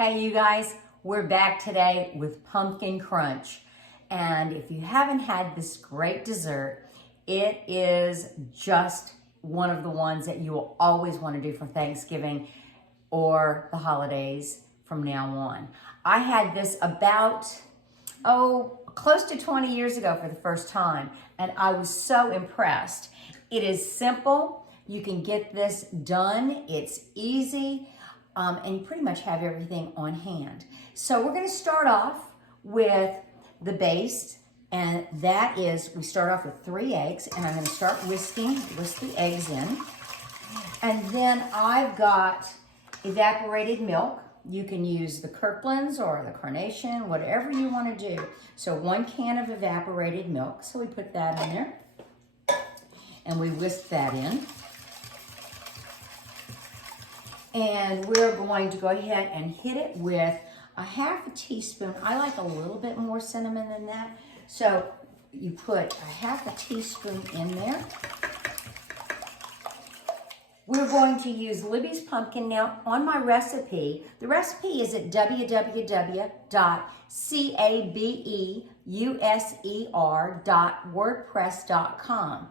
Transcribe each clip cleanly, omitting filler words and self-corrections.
Hey you guys, we're back today with pumpkin crunch. And if you haven't had this great dessert, it is just one of the ones that you will always want to do for Thanksgiving or the holidays from now on. I had this about, close to 20 years ago for the first time, and I was so impressed. It is simple. You can get this done. It's easy. And you pretty much have everything on hand. So we're gonna start off with the base, and that is, we start off with 3 eggs, and I'm gonna start whisk the eggs in. And then I've got evaporated milk. You can use the Kirkland's or the Carnation, whatever you wanna do. So 1 can of evaporated milk, so we put that in there. And we whisk that in. And we're going to go ahead and hit it with a 1/2 teaspoon. I like a little bit more cinnamon than that. So you put a 1/2 teaspoon in there. We're going to use Libby's Pumpkin. Now, on my recipe, the recipe is at www.cabeuser.wordpress.com.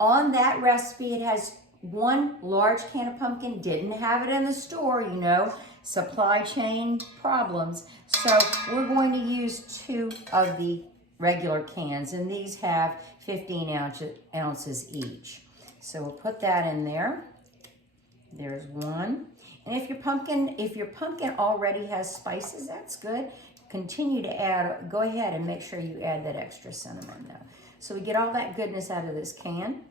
On that recipe, it has 1 large can of pumpkin. Didn't have it in the store, you know, supply chain problems. So we're going to use 2 of the regular cans, and these have 15 ounces each. So we'll put that in there. There's 1. And if your pumpkin already has spices, that's good. Continue to add, go ahead and make sure you add that extra cinnamon though. So we get all that goodness out of this can.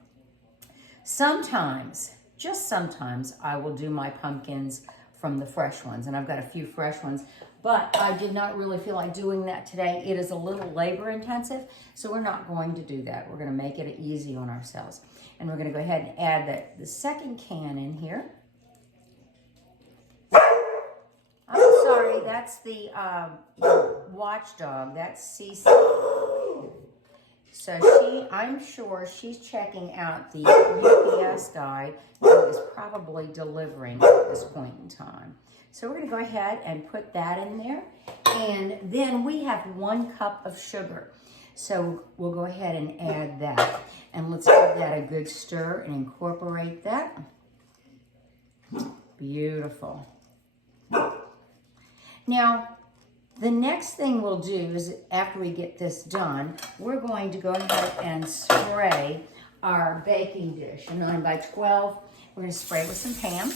Sometimes, just sometimes, I will do my pumpkins from the fresh ones, and I've got a few fresh ones, but I did not really feel like doing that today. It is a little labor intensive, so we're not going to do that. We're gonna make it easy on ourselves. And we're gonna go ahead and add the second can in here. I'm sorry, that's the watchdog, that's Cece. So I'm sure she's checking out the UPS guy that is probably delivering at this point in time. So we're gonna go ahead and put that in there. And then we have 1 cup of sugar. So we'll go ahead and add that. And let's give that a good stir and incorporate that. Beautiful. Now, the next thing we'll do is, after we get this done, we're going to go ahead and spray our baking dish. A 9 by 12, we're gonna spray with some Pam.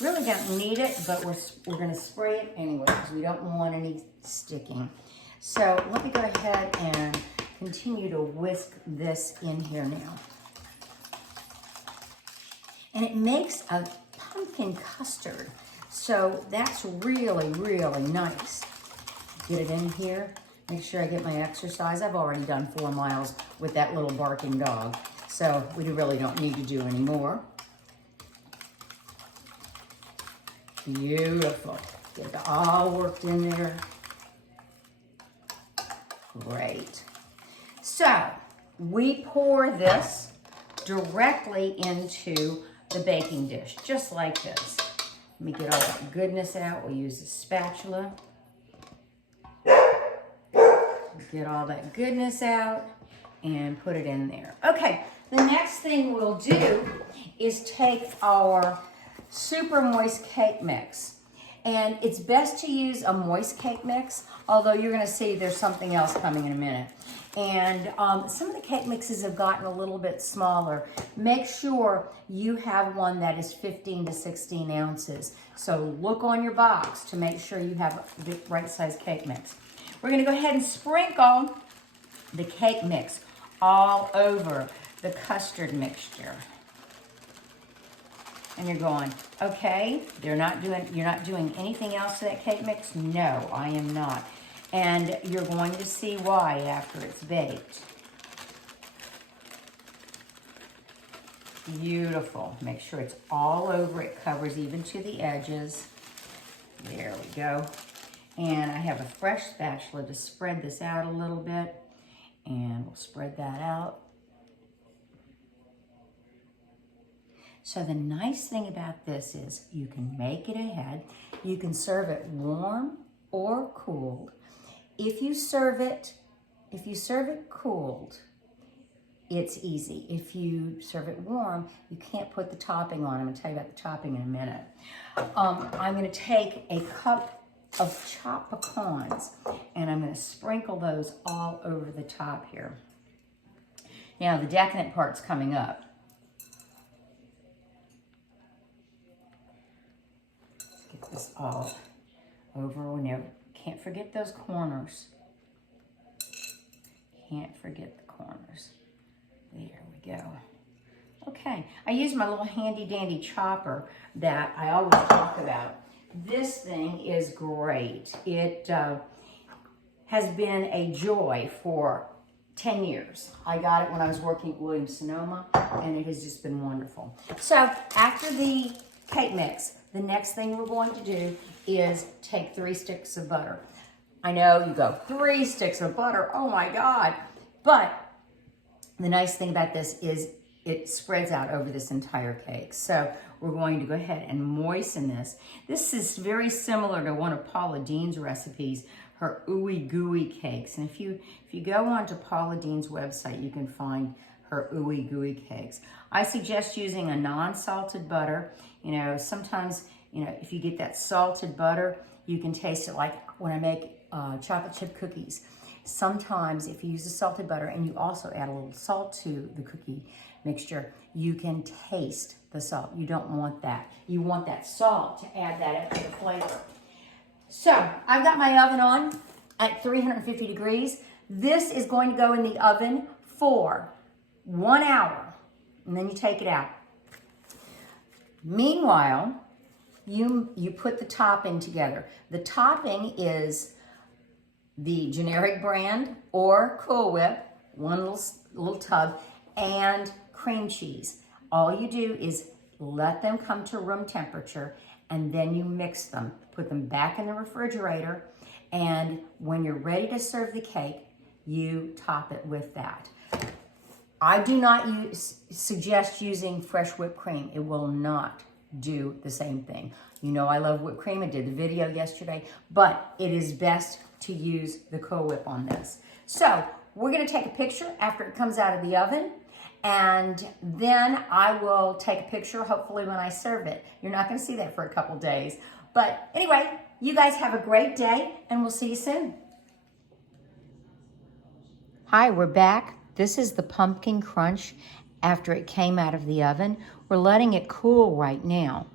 Really don't need it, but we're gonna spray it anyway because we don't want any sticking. So let me go ahead and continue to whisk this in here now. And it makes a pumpkin custard. So that's really, really nice. Get it in here. Make sure I get my exercise. I've already done 4 miles with that little barking dog. So we really don't need to do any more. Beautiful. Get it all worked in there. Great. So we pour this directly into the baking dish, just like this. Let me get all that goodness out. We'll use the spatula. Get all that goodness out and put it in there. Okay, the next thing we'll do is take our super moist cake mix. And it's best to use a moist cake mix, although you're gonna see there's something else coming in a minute. And some of the cake mixes have gotten a little bit smaller. Make sure you have one that is 15 to 16 ounces. So look on your box to make sure you have the right size cake mix. We're gonna go ahead and sprinkle the cake mix all over the custard mixture. And you're going, okay, you're not doing anything else to that cake mix? No, I am not. And you're going to see why after it's baked. Beautiful. Make sure it's all over. It covers even to the edges. There we go. And I have a fresh spatula to spread this out a little bit. And we'll spread that out. So the nice thing about this is you can make it ahead. You can serve it warm or cooled. If you serve it cooled, it's easy. If you serve it warm, you can't put the topping on. I'm going to tell you about the topping in a minute. I'm going to take a cup of chopped pecans and I'm going to sprinkle those all over the top here. Now the decadent part's coming up. Let's get this all over. Can't forget those corners. Can't forget the corners. There we go. Okay, I use my little handy dandy chopper that I always talk about. This thing is great. It has been a joy for 10 years. I got it when I was working at Williams-Sonoma, and it has just been wonderful. So after the cake mix, the next thing we're going to do is take 3 sticks of butter. I know you go, 3 sticks of butter, oh my God. But the nice thing about this is it spreads out over this entire cake. So we're going to go ahead and moisten this. This is very similar to one of Paula Deen's recipes, her ooey gooey cakes. And if you go onto Paula Deen's website, you can find her ooey gooey cakes. I suggest using a non-salted butter. You know, sometimes, you know, if you get that salted butter, you can taste it like when I make chocolate chip cookies. Sometimes if you use the salted butter and you also add a little salt to the cookie mixture, you can taste the salt. You don't want that. You want that salt to add that extra flavor. So I've got my oven on at 350 degrees. This is going to go in the oven for 1 hour, and then you take it out. Meanwhile, you put the topping together. The topping is the generic brand or Cool Whip, one little tub, and cream cheese. All you do is let them come to room temperature and then you mix them. Put them back in the refrigerator, and when you're ready to serve the cake, you top it with that. I do not suggest using fresh whipped cream. It will not do the same thing. You know I love whipped cream. I did the video yesterday, but it is best to use the Cool Whip on this. So we're going to take a picture after it comes out of the oven, and then I will take a picture hopefully when I serve it. You're not going to see that for a couple days. But anyway, you guys have a great day, and we'll see you soon. Hi, we're back. This is the pumpkin crunch after it came out of the oven. We're letting it cool right now.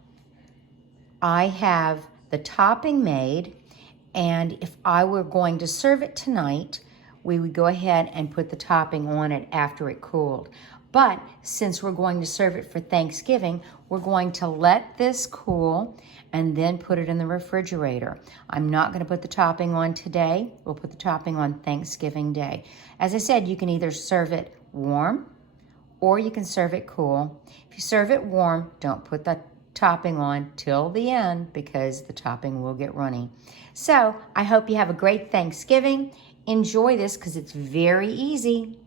I have the topping made, and if I were going to serve it tonight, we would go ahead and put the topping on it after it cooled. But since we're going to serve it for Thanksgiving, we're going to let this cool and then put it in the refrigerator. I'm not going to put the topping on today. We'll put the topping on Thanksgiving Day. As I said, you can either serve it warm or you can serve it cool. If you serve it warm, don't put the topping on till the end because the topping will get runny. So I hope you have a great Thanksgiving. Enjoy this because it's very easy.